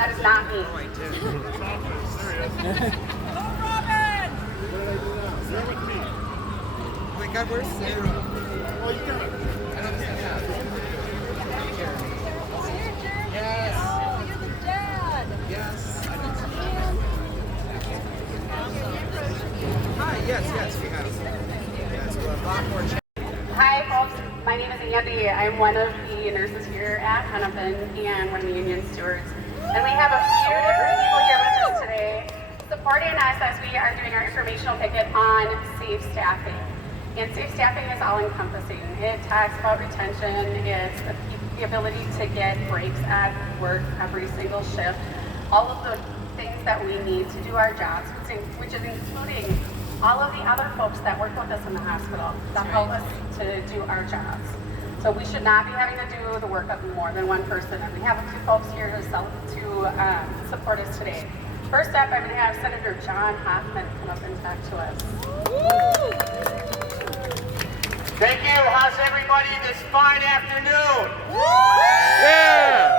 That is not me. Oh my God, where's Sarah? Oh, you got it. I don't think Yes. Oh, you're the dad. Yes. Hi, yes, we have. Yes, we'll have a lot more chat. Hi, folks. My name is Andy. I'm one of the nurses here at Hennepin and one of the union stewards. And we have a few different people here with us today supporting us as we are doing our informational picket on safe staffing. And safe staffing is all-encompassing. It talks about retention. It's the ability to get breaks at work every single shift. All of the things that we need to do our jobs, which is including all of the other folks that work with us in the hospital that help us to do our jobs. So we should not be having to do the work of more than one person. And we have a few folks here to support us today. First up, I'm going to have Senator John Hoffman come up and talk to us. Thank you. How's everybody this fine afternoon? Yeah!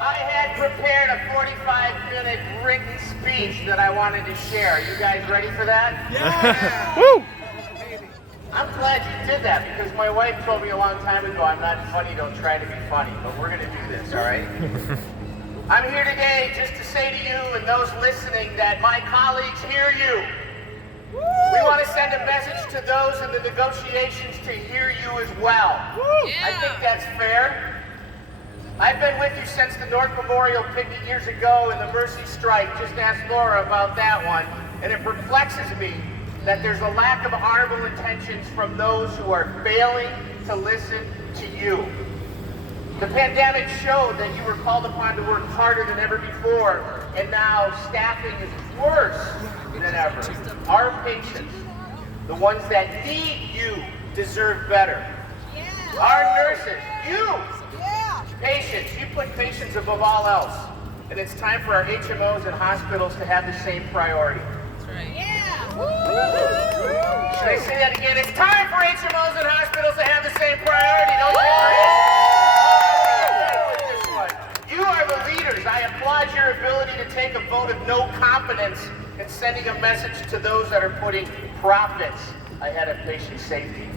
I had prepared a 45-minute written speech that I wanted to share. You guys ready for that? Yeah. Woo! I'm glad you did that because my wife told me a long time ago, I'm not funny, don't try to be funny, but we're going to do this, all right? I'm here today just to say to you and those listening that my colleagues hear you. We want to send a message to those in the negotiations to hear you as well. I think that's fair. I've been with you since the North Memorial Picket years ago and the Mercy Strike. Just ask Laura about that one. And it perplexes me that there's a lack of honorable intentions from those who are failing to listen to you. The pandemic showed that you were called upon to work harder than ever before, and now staffing is worse than ever. Our patients, the ones that need you, deserve better. Our nurses, you, patients, you put patients above all else. And it's time for our HMOs and hospitals to have the same priority. Should I say that again? It's time for HMOs and hospitals to have the same priority. Don't you agree? You are the leaders. I applaud your ability to take a vote of no confidence in sending a message to those that are putting profits ahead of patient safety.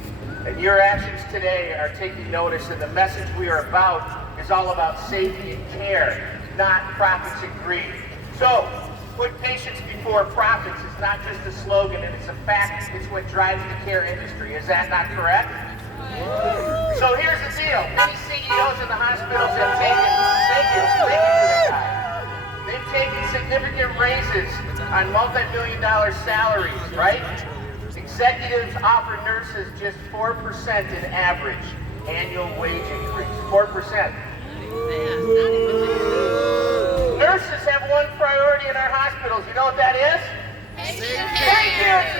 And your actions today are taking notice, and the message we are about is all about safety and care, not profits and greed. So, put patients before profits is not just a slogan, and it's a fact. It's what drives the care industry. Is that not correct? So here's the deal. Many CEOs in the hospitals have taken, thank you for that. They've taken significant raises on multi-million-dollar salaries, right? Executives offer nurses just 4% in average annual wage increase. 4%. Nurses have one priority in our hospitals. You know what that is?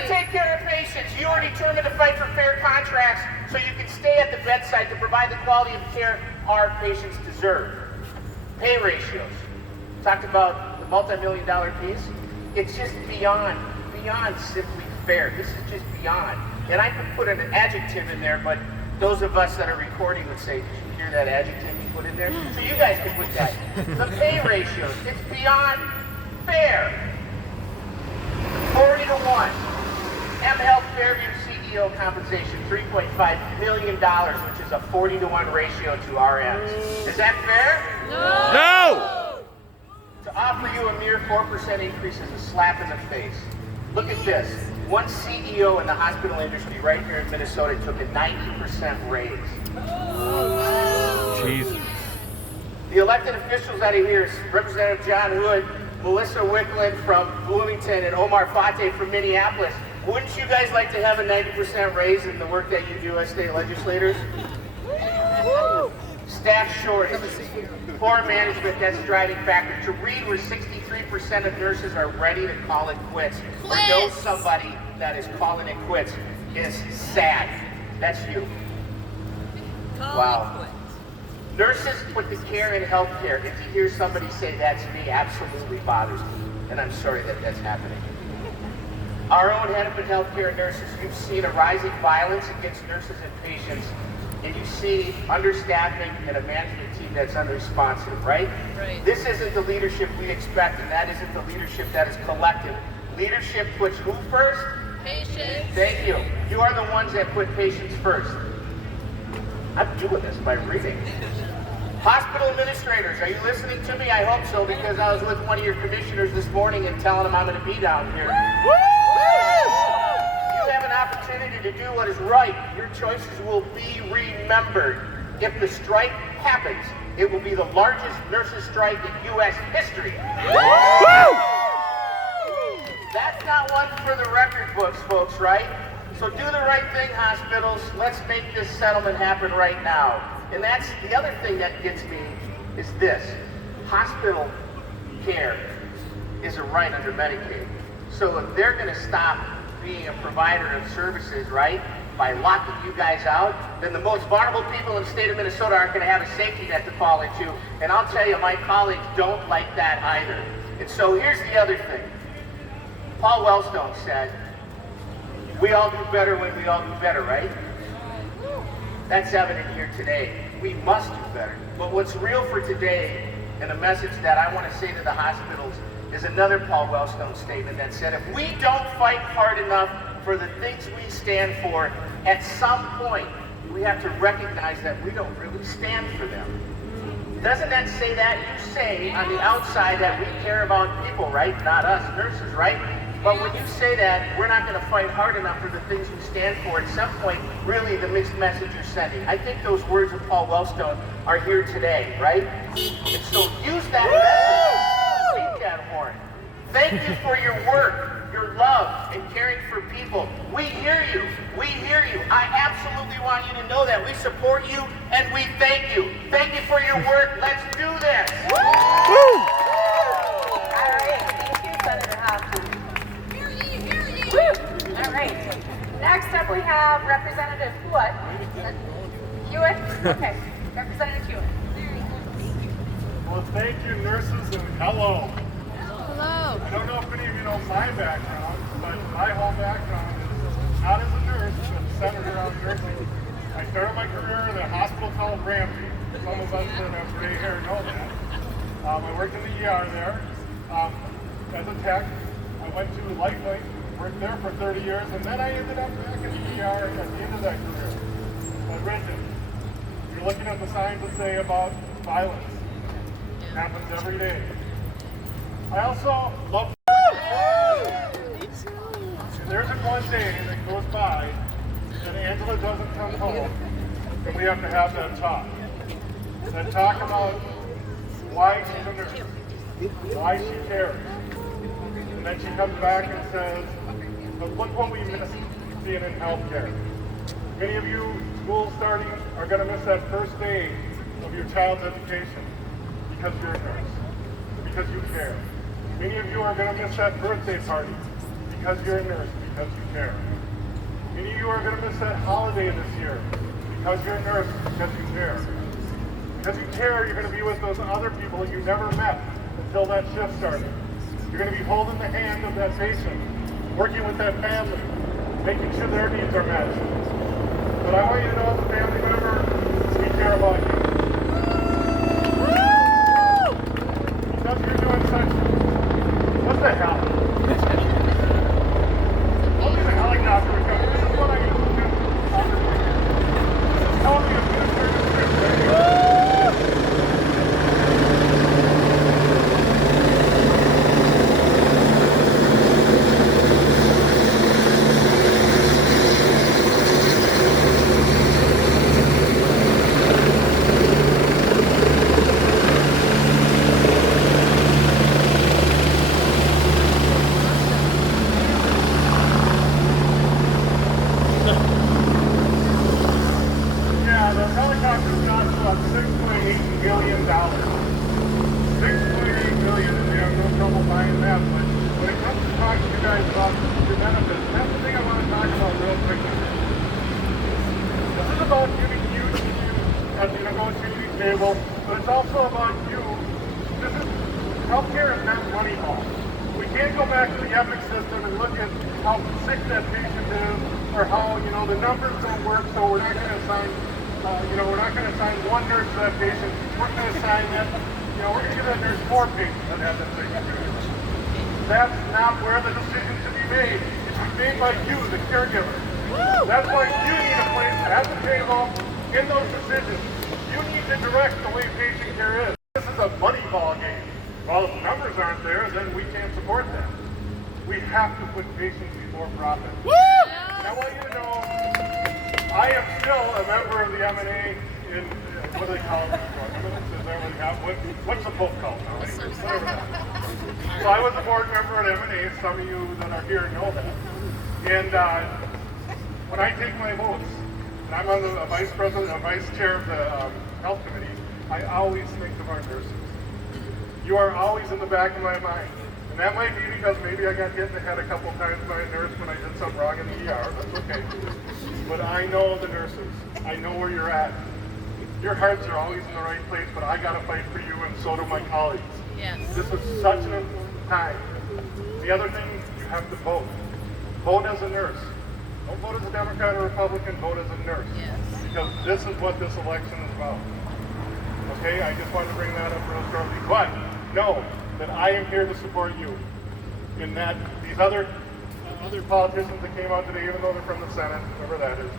Take care of patients. You are determined to fight for fair contracts so you can stay at the bedside to provide the quality of care our patients deserve. Pay ratios. Talked about the multi-million-dollar piece. It's just beyond simply fair. This is just beyond. And I could put an adjective in there, but those of us that are recording would say, did you hear that adjective you put in there? So you guys can put that. The pay ratios, it's beyond fair. 40 to 1. M Health Fairview CEO compensation, $3.5 million, which is a 40 to 1 ratio to RMs. Is that fair? No! To offer you a mere 4% increase is a slap in the face. Look at this. One CEO in the hospital industry right here in Minnesota took a 90% raise. Jesus. The elected officials out of here is Representative John Hood, Melissa Wickland from Bloomington, and Omar Fateh from Minneapolis. Wouldn't you guys like to have a 90% raise in the work that you do as state legislators? Staff shortage. Poor management, that's the driving factor. To read where 63% of nurses are ready to call it quits, or know somebody that is calling it quits, is sad. That's you. Wow. Nurses put the care in healthcare. If you hear somebody say that's me, absolutely bothers me. And I'm sorry that that's happening. Our own Hennepin healthcare nurses, you've seen a rising violence against nurses and patients and you see understaffing and a management team that's unresponsive, right? Right. This isn't the leadership we expect, and that isn't the leadership that is collective. Leadership puts who first? Patience. Thank you. You are the ones that put patients first. I'm doing this by reading. Hospital administrators, are you listening to me? I hope so, because I was with one of your commissioners this morning and telling him I'm going to be down here. You have an opportunity to do what is right. Your choices will be remembered. If the strike happens, it will be the largest nurses strike in U.S. history. That's not one for the record books, folks, right? So do the right thing, hospitals. Let's make this settlement happen right now. And that's the other thing that gets me is this. Hospital care is a right under Medicaid. So if they're going to stop being a provider of services, right, by locking you guys out, then the most vulnerable people in the state of Minnesota aren't going to have a safety net to fall into. And I'll tell you, my colleagues don't like that either. And so here's the other thing. Paul Wellstone said, we all do better when we all do better, right? That's evident here today. We must do better. But what's real for today, and a message that I want to say to the hospitals, is another Paul Wellstone statement that said, if we don't fight hard enough for the things we stand for, at some point, we have to recognize that we don't really stand for them. Doesn't that say that? You say on the outside that we care about people, right? Not us nurses, right? But when you say that, we're not going to fight hard enough for the things we stand for, at some point, really the mixed message you're sending. I think those words of Paul Wellstone are here today, right? And so use that message. Beat that horn. Thank you for your work, your love, and caring for people. We hear you. We hear you. I absolutely want you to know that we support you and we thank you. Thank you for your work. Let's do this. All right, thank you, Senator Hopkins. All right. Next up, we have Representative Hewitt. Hewitt? Okay. Representative Hewitt. Well, thank you, nurses, and hello. Hello. I don't know if any of you know my background, but my whole background is not as a nurse, but centered around nursing. I started my career in a hospital called Ramsey. Some of us that have gray hair know that. I worked in the ER there as a tech. I went to Lifelink, worked there for 30 years, and then I ended up back in the ER at the end of that career. But Richard, you're looking at the signs that say about violence. It happens every day. I also love. There isn't one day that goes by that Angela doesn't come home, and we have to have that talk. That talk about why she's a nurse, why she cares. And then she comes back and says, but look what we miss seeing in healthcare. Many of you, school starting, are going to miss that first day of your child's education because you're a nurse, because you care. Many of you are going to miss that birthday party because you're a nurse, because you care. Many of you are going to miss that holiday this year because you're a nurse, because you care. Because you care, you're going to be with those other people that you never met until that shift started. You're going to be holding the hand of that patient, working with that family, making sure their needs are met. But I want you to know, as a family member, we care about you. Because you're doing such... What the hell? Only the helicopter is coming. This is what I used to do. This is totally a administrative trip. Yeah, the helicopter cost about $6.8 million. $6.8 million, and we have no trouble buying that. But when it comes to talking to you guys about your benefits, that's the thing I want to talk about real quickly. This is about giving you at the negotiating table, but it's also about you. This is healthcare is not money ball. We can't go back to the Epic system and look at how sick that patient is, or how the numbers don't work, so we're not going to assign we're not going to assign one nurse to that patient. We're going to assign that, we're going to give that nurse 4 patients that have that same experience. That's not where the decision should be made. It should be made by you, the caregiver. That's why you need a place at the table in those decisions. You need to direct the way patient care is. This is a money ball game. Well, if the numbers aren't there, then we can't support that. We have to put patients before profit. And I want you to know, I am still a member of the MNA in, what do they call it? Is that what they have? What's the book called now? Anyways, whatever that is. So I was a board member at MNA. Some of you that are here know that. And when I take my votes, and I'm on the vice chair of the health committee, I always think of our nurses. You are always in the back of my mind. And that might be because maybe I got hit in the head a couple times by a nurse when I did something wrong in the ER. That's okay. But I know the nurses. I know where you're at. Your hearts are always in the right place, but I got to fight for you, and so do my colleagues. Yes. This is such an important time. The other thing, you have to vote. Vote as a nurse. Don't vote as a Democrat or Republican, vote as a nurse. Yes. Because this is what this election is about. Okay, I just wanted to bring that up real shortly. But know that I am here to support you. In that these other politicians that came out today, even though they're from the Senate, whoever that is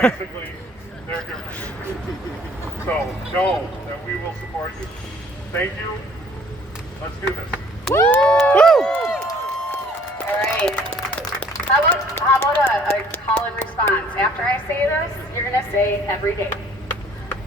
basically they're here for you. So know that we will support you. Thank you. Let's do this. All right. How about a call and response? After I say this, you're going to say every day.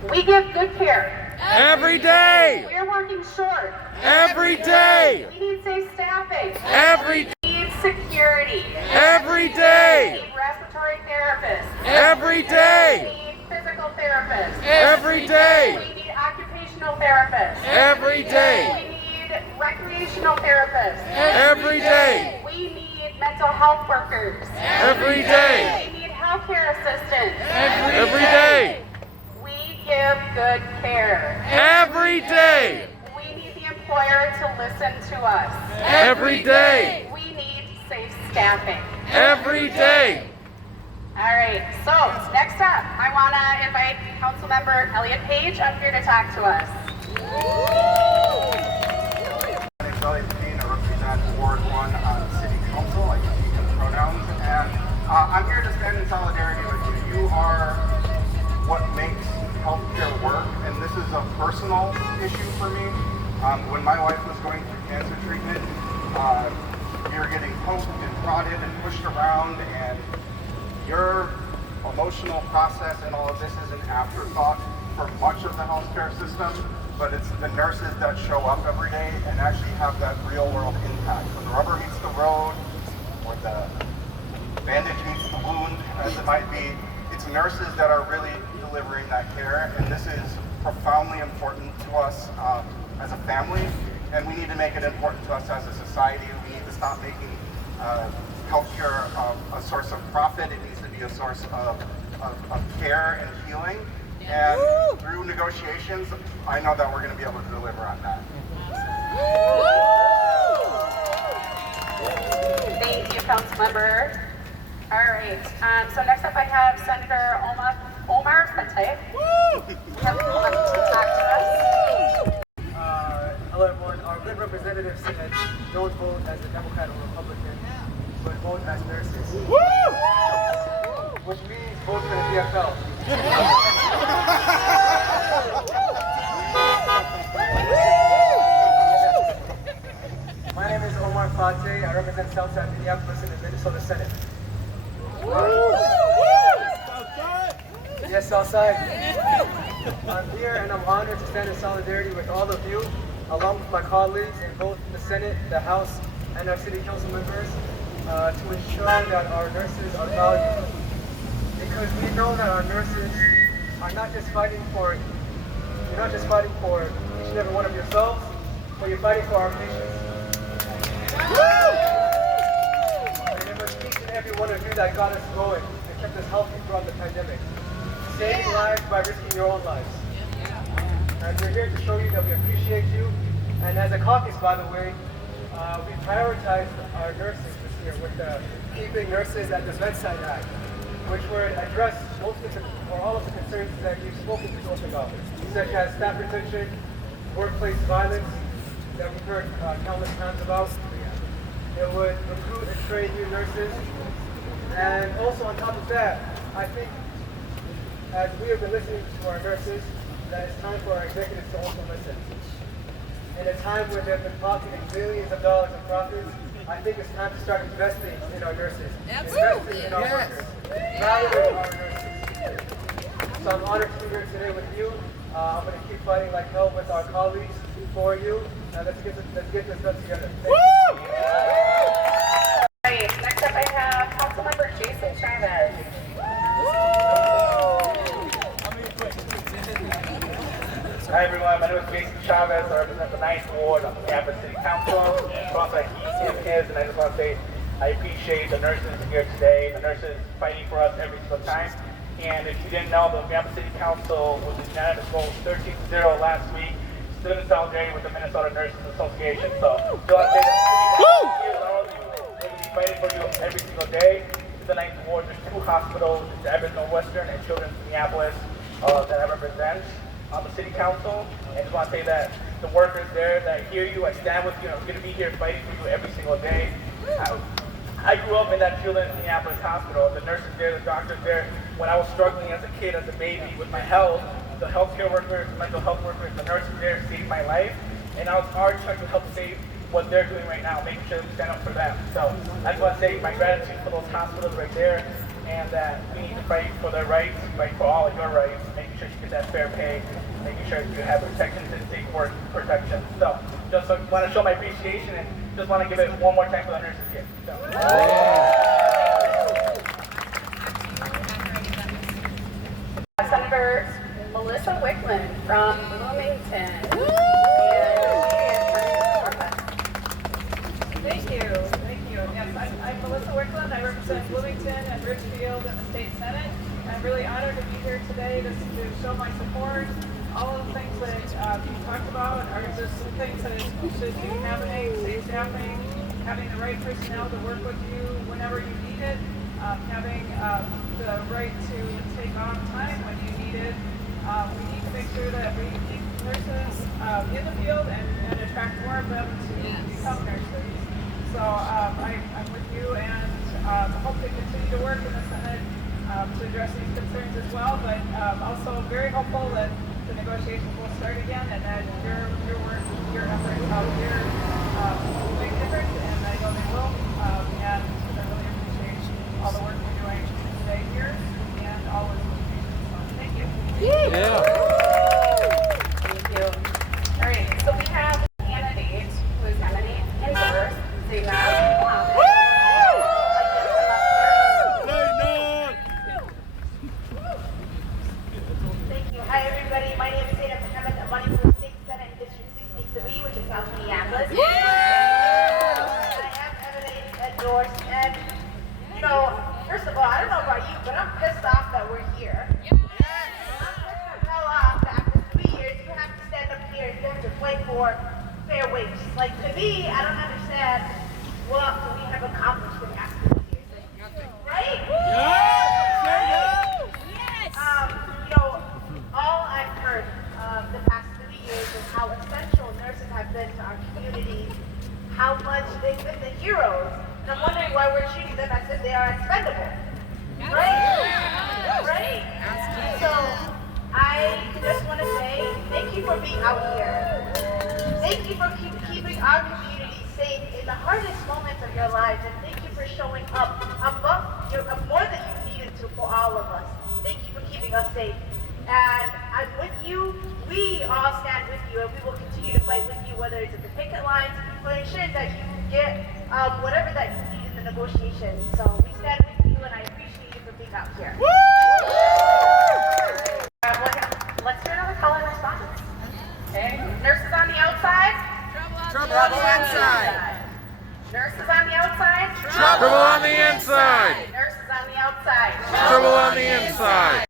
We give good care. Every day. We're working short. Every day. We need safe staffing. Every day. We need security. Every We day. need respiratory therapists. Every We day. need physical therapists. Every day. We need occupational therapists. Every day. We need recreational therapists. Every day. We need mental health workers. Every day. We need healthcare assistants. Every day. We give good care. Every day. We need the employer to listen to us. Every day. We need safe staffing. Every day. All right, so next up, I want to invite Councilmember Elliott Page up here to talk to us. My name is Elliott Page. I represent Ward 1 on City Council. I use he, him pronouns. And I'm here to stand in solidarity with you. You are what makes healthcare work, and this is a personal issue for me. When my wife was going through cancer treatment, we were getting poked and prodded and pushed around, and your emotional process and all of this is an afterthought for much of the healthcare system, but it's the nurses that show up every day and actually have that real world impact. When the rubber meets the road, or the bandage meets the wound, as it might be, it's nurses that are really delivering that care, and this is profoundly important to us as a family, and we need to make it important to us as a society. We need to stop making healthcare a source of profit. It needs to be a source of care and healing. And through negotiations, I know that we're going to be able to deliver on that. Thank you, Councilmember. All right, so next up I have Senator Omar Picket. Have him come up to talk to us. Hello everyone. Our good representatives said don't vote as a Democrat or Republican, but vote as nurses. Which means vote for the DFL. My name is Omar Fateh. I represent Southside Minneapolis in the Minnesota Senate. Yes, Southside. I'm here and I'm honored to stand in solidarity with all of you, along with my colleagues in both the Senate, the House, and our City Council members, to ensure that our nurses are valued. Because we know that our nurses are not just fighting for, you're not just fighting for each and every one of yourselves, but you're fighting for our patients. And it was each and every one of you that got us going and kept us healthy throughout the pandemic, saving lives by risking your own lives. And we're here to show you that we appreciate you. And as a caucus, by the way, we prioritized our nurses this year with the Keeping Nurses at the Bedside Act, which would address all of the concerns that you've spoken to us about, such as staff retention, workplace violence that we've heard countless times about. It would recruit and train new nurses. And also on top of that, I think as we have been listening to our nurses, that it's time for our executives to also listen. In a time where they've been pocketing billions of dollars in profits, I think it's time to start investing in our nurses, investing in our workers, valuing our nurses. So I'm honored to be here today with you. I'm going to keep fighting like hell with our colleagues for you. Let's get this done together. Right, next up I have Councilmember Jason Chavez. Hi everyone, my name is Jason Chavez. I represent the 9th Ward of the Minneapolis City Council. I'm like kids, and I just want to say I appreciate the nurses here today, the nurses fighting for us every single time. And if you didn't know, the Minneapolis City Council was a unanimous vote 13-0 last week, stood in solidarity with the Minnesota Nurses Association. So I want to say that all of you, they will be fighting for you every single day. This is the 9th Ward. There's 2 hospitals, it's Everett Northwestern and Children's Minneapolis that I represent on the city council. And I just want to say that the workers there that hear you, I stand with you, and I'm going to be here fighting for you every single day. I grew up in that Children's Minneapolis hospital. The nurses there, the doctors there, when I was struggling as a kid, as a baby with my health, the healthcare workers, mental health workers, the nurses there saved my life. And I was already trying to help save what they're doing right now, making sure we stand up for them. So I just want to say my gratitude for those hospitals right there, and that we need to fight for their rights, fight for all of your rights, making sure you get that fair pay, making sure you have protections and safe work protection. So just want to show my appreciation and just want to give it one more time for the nurses here. So. Senator Melissa Wickman from Bloomington. Thank you. Yes, I'm Melissa Wickland. I represent Bloomington and Richfield in the state senate. I'm really honored to be here today to show my support. All of the things that you talked about are just some things that should be happening: safe staffing, having the right personnel to work with you whenever you need it, having the right to take off time when you need it. We need to make sure that we keep nurses in the field and attract more of them to become nurses. So I'm with you, and hope to continue to work in the Senate to address these concerns as well, but also very hopeful that the negotiations will start again, and that your work, your efforts out here will make a difference, and I know they will. And I really appreciate all the work you're doing today here and all of the negotiations. So thank you. Yeah. Thank you. All right, so we have a candidate who is MNA endorsed. Thank you. Hi, everybody. My name is Zainab Mohammed. I'm running for State Senate District 63, which is South Minneapolis. I am MNA endorsed, and you know, first of all, I don't know about you, but I'm pissed off that we're here. I'm pissed the hell off that after 3 years, you have to stand up here and you have to fight for fair wages. Like, to me, I don't understand what we have accomplished in the last 3 years. Right? You know, all I've heard the past 3 years is how essential nurses have been to our community, how much they've been the heroes, and I'm wondering why we're treating them as if they are expendable. Right? Right? So, I just want to say thank you for being out here. Thank you for keeping our community safe in the hardest moments of your lives, and thank you for showing up more than you needed to for all of us. Thank you for keeping us safe. And I'm with you. We all stand with you, and we will continue to fight with you, whether it's at the picket lines or ensuring that you get whatever that you need in the negotiations. So we stand with you, and I appreciate you for being out here. Let's do another call and response. Okay, nurses on the outside. Trouble on the inside. Nurses on the outside. Trouble on the inside. Nurses on the outside. Trouble on the inside.